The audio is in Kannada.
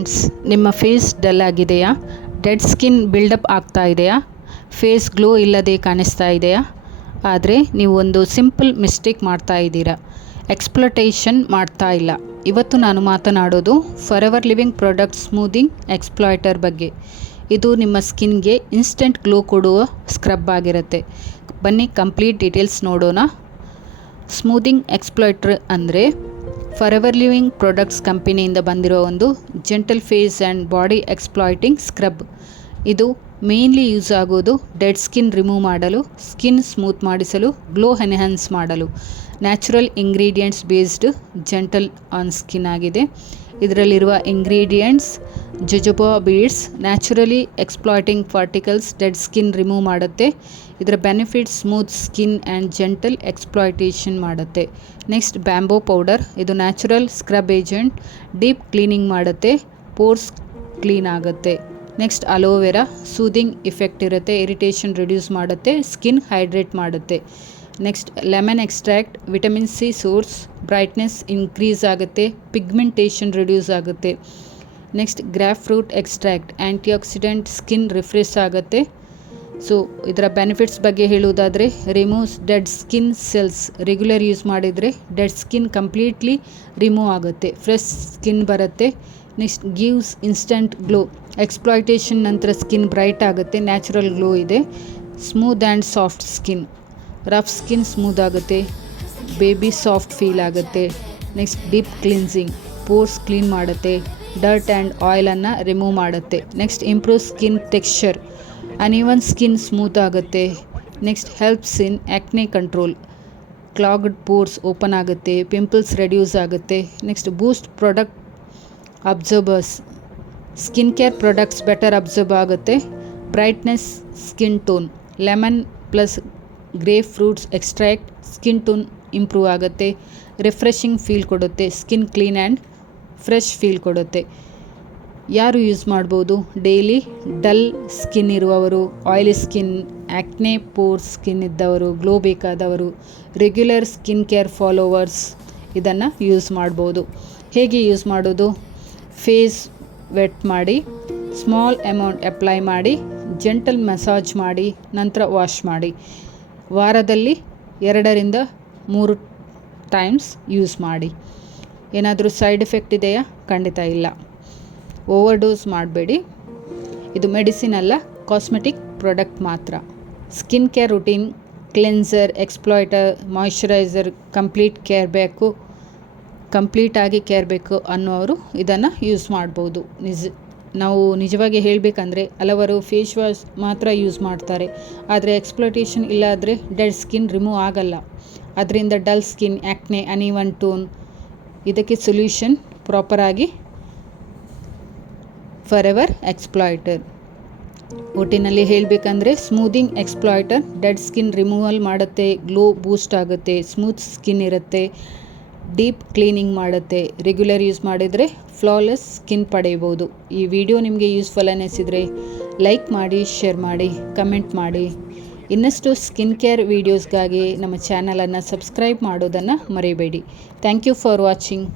ಫ್ರೆಂಡ್ಸ್, ನಿಮ್ಮ ಫೇಸ್ ಡಲ್ ಆಗಿದೆಯಾ? ಡೆಡ್ ಸ್ಕಿನ್ ಬಿಲ್ಡಪ್ ಆಗ್ತಾ ಇದೆಯಾ? ಫೇಸ್ ಗ್ಲೋ ಇಲ್ಲದೆ ಕಾಣಿಸ್ತಾ ಇದೆಯಾ? ಆದರೆ ನೀವು ಒಂದು ಸಿಂಪಲ್ ಮಿಸ್ಟೇಕ್ ಮಾಡ್ತಾ ಇದ್ದೀರಾ. ಎಕ್ಸ್ಪ್ಲೋಟೇಷನ್ ಮಾಡ್ತಾ ಇಲ್ಲ. ಇವತ್ತು ನಾನು ಮಾತನಾಡೋದು ಫಾರೆವರ್ ಲಿವಿಂಗ್ ಪ್ರಾಡಕ್ಟ್ ಸ್ಮೂದಿಂಗ್ ಎಕ್ಸ್ಪ್ಲಾಯ್ಟರ್ ಬಗ್ಗೆ. ಇದು ನಿಮ್ಮ ಸ್ಕಿನ್ಗೆ ಇನ್ಸ್ಟೆಂಟ್ ಗ್ಲೋ ಕೊಡುವ ಸ್ಕ್ರಬ್ ಆಗಿರುತ್ತೆ. ಬನ್ನಿ ಕಂಪ್ಲೀಟ್ ಡೀಟೇಲ್ಸ್ ನೋಡೋಣ. ಸ್ಮೂದಿಂಗ್ ಎಕ್ಸ್ಪ್ಲಾಯ್ಟರ್ ಅಂದರೆ ಫಾರೆವರ್ ಲಿವಿಂಗ್ ಪ್ರಾಡಕ್ಟ್ಸ್ ಕಂಪನಿಯಿಂದ ಬಂದಿರೋ ಒಂದು gentle face and body exfoliating scrub. ಇದು ಮೇನ್ಲಿ ಯೂಸ್ ಆಗೋದು ಡೆಡ್ ಸ್ಕಿನ್ ರಿಮೂವ್ ಮಾಡಲು, ಸ್ಕಿನ್ ಸ್ಮೂತ್ ಮಾಡಿಸಲು, ಗ್ಲೋ ಎನ್ಹ್ಯಾನ್ಸ್ ಮಾಡಲು. Natural ingredients based gentle on skin ಆಗಿದೆ. ಇದರಲ್ಲಿರುವ ingredients jojoba beads naturally exfoliating particles dead skin remove ಮಾಡುತ್ತೆ. ಇದರ benefit smooth skin and gentle exfoliation ಮಾಡುತ್ತೆ. ನೆಕ್ಸ್ಟ್ ಬ್ಯಾಂಬೋ ಪೌಡರ್, ಇದು natural scrub agent, deep cleaning ಮಾಡುತ್ತೆ, ಪೋರ್ಸ್ ಕ್ಲೀನ್ ಆಗುತ್ತೆ. ನೆಕ್ಸ್ಟ್ ಅಲೋವೆರಾ, ಸೂದಿಂಗ್ ಇಫೆಕ್ಟ್ ಇರುತ್ತೆ, ಇರಿಟೇಷನ್ ರಿಡ್ಯೂಸ್ ಮಾಡುತ್ತೆ, ಸ್ಕಿನ್ ಹೈಡ್ರೇಟ್ ಮಾಡುತ್ತೆ. Next lemon extract, vitamin C source, brightness increase ಆಗುತ್ತೆ, ಪಿಗ್ಮೆಂಟೇಷನ್ ರಿಡ್ಯೂಸ್ ಆಗುತ್ತೆ. Next grapefruit extract, antioxidant, skin refresh ಆಗುತ್ತೆ. ಸೊ ಇದರ ಬೆನಿಫಿಟ್ಸ್ ಬಗ್ಗೆ ಹೇಳುವುದಾದರೆ, removes dead skin cells, regular use ಮಾಡಿದರೆ ಡೆಡ್ ಸ್ಕಿನ್ ಕಂಪ್ಲೀಟ್ಲಿ ರಿಮೂವ್ ಆಗುತ್ತೆ, ಫ್ರೆಶ್ ಸ್ಕಿನ್ ಬರುತ್ತೆ. Next gives instant glow, exfoliation ನಂತರ ಸ್ಕಿನ್ ಬ್ರೈಟ್ ಆಗುತ್ತೆ, ನ್ಯಾಚುರಲ್ ಗ್ಲೋ ಇದೆ. Smooth and soft skin, rough skin smooth ಆಗುತ್ತೆ, ಬೇಬಿ ಸಾಫ್ಟ್ ಫೀಲ್ ಆಗುತ್ತೆ. Next deep cleansing, pores clean ಮಾಡುತ್ತೆ, ಡರ್ಟ್ ಆ್ಯಂಡ್ ಆಯಿಲನ್ನು ರಿಮೂವ್ ಮಾಡುತ್ತೆ. Next improve skin texture, uneven skin smooth ಆಗುತ್ತೆ. Next helps in acne control, clogged pores open ಆಗುತ್ತೆ, ಪಿಂಪಲ್ಸ್ ರೆಡ್ಯೂಸ್ ಆಗುತ್ತೆ. Next boost product absorbers, skin care products better absorb ಆಗುತ್ತೆ. Brightness skin tone, lemon plus grapefruits extract skin tone improve ಆಗುತ್ತೆ, ರಿಫ್ರೆಶಿಂಗ್ ಫೀಲ್ ಕೊಡುತ್ತೆ, skin clean and fresh feel ಕೊಡುತ್ತೆ. ಯಾರು ಯೂಸ್ ಮಾಡ್ಬೋದು? ಡೈಲಿ ಡಲ್ ಸ್ಕಿನ್ ಇರುವವರು, oily skin, acne pore skin ಇದ್ದವರು, ಗ್ಲೋ ಬೇಕಾದವರು, ರೆಗ್ಯುಲರ್ ಸ್ಕಿನ್ ಕೇರ್ ಫಾಲೋವರ್ಸ್ ಇದನ್ನು ಯೂಸ್ ಮಾಡ್ಬೋದು. ಹೇಗೆ ಯೂಸ್ ಮಾಡೋದು? ಫೇಸ್ ವೆಟ್ ಮಾಡಿ, ಸ್ಮಾಲ್ ಅಮೌಂಟ್ ಅಪ್ಲೈ ಮಾಡಿ, ಜೆಂಟಲ್ ಮಸಾಜ್ ಮಾಡಿ, ನಂತರ ವಾಶ್ ಮಾಡಿ. ವಾರದಲ್ಲಿ 2ರಿಂದ 3 ಟೈಮ್ಸ್ ಯೂಸ್ ಮಾಡಿ. ಏನಾದರೂ ಸೈಡ್ ಎಫೆಕ್ಟ್ ಇದೆಯಾ? ಖಂಡಿತ ಇಲ್ಲ. ಓವರ್ಡೋಸ್ ಮಾಡಬೇಡಿ. ಇದು ಮೆಡಿಸಿನ್ ಅಲ್ಲ, ಕಾಸ್ಮೆಟಿಕ್ ಪ್ರಾಡಕ್ಟ್ ಮಾತ್ರ. Skin care routine, cleanser, exfoliator, moisturiser, ಕಂಪ್ಲೀಟಾಗಿ ಕೇರ್ ಬೇಕು ಅನ್ನೋರು ಇದನ್ನು ಯೂಸ್ ಮಾಡ್ಬೋದು. ನಾವು ನಿಜವಾಗಿ ಹೇಳಬೇಕಂದ್ರೆ ಹಲವರು ಫೇಸ್ ವಾಶ್ ಮಾತ್ರ ಯೂಸ್ ಮಾಡ್ತಾರೆ, ಆದರೆ ಎಕ್ಸ್ಪ್ಲೋಟೇಷನ್ ಇಲ್ಲಾದರೆ ಡೆಡ್ ಸ್ಕಿನ್ ರಿಮೂವ್ ಆಗಲ್ಲ. ಅದರಿಂದ dull skin, acne, uneven tone, ಇದಕ್ಕೆ ಸೊಲ್ಯೂಷನ್ ಪ್ರಾಪರಾಗಿ ಫಾರೆವರ್ ಎಕ್ಸ್ಪ್ಲಾಯ್ಟರ್. ಒಟ್ಟಿನಲ್ಲಿ ಹೇಳಬೇಕಂದ್ರೆ ಸ್ಮೂದಿಂಗ್ ಎಕ್ಸ್ಪ್ಲಾಯ್ಟರ್ ಡೆಡ್ ಸ್ಕಿನ್ ರಿಮೂವಲ್ ಮಾಡುತ್ತೆ, ಗ್ಲೋ ಬೂಸ್ಟ್ ಆಗುತ್ತೆ, ಸ್ಮೂತ್ ಸ್ಕಿನ್ ಇರುತ್ತೆ, ಡೀಪ್ ಕ್ಲೀನಿಂಗ್ ಮಾಡುತ್ತೆ. ರೆಗ್ಯುಲರ್ ಯೂಸ್ ಮಾಡಿದರೆ ಫ್ಲಾಲೆಸ್ ಸ್ಕಿನ್ ಪಡೆಯಬಹುದು. ಈ ವಿಡಿಯೋ ನಿಮಗೆ ಯೂಸ್ಫುಲ್ ಅನ್ನಿಸಿದರೆ ಲೈಕ್ ಮಾಡಿ, ಶೇರ್ ಮಾಡಿ, ಕಮೆಂಟ್ ಮಾಡಿ. ಇನ್ನಷ್ಟು ಸ್ಕಿನ್ ಕೇರ್ ವೀಡಿಯೋಸ್ಗಾಗಿ ನಮ್ಮ ಚಾನಲನ್ನು ಸಬ್ಸ್ಕ್ರೈಬ್ ಮಾಡೋದನ್ನು ಮರಿಬೇಡಿ. Thank you for watching.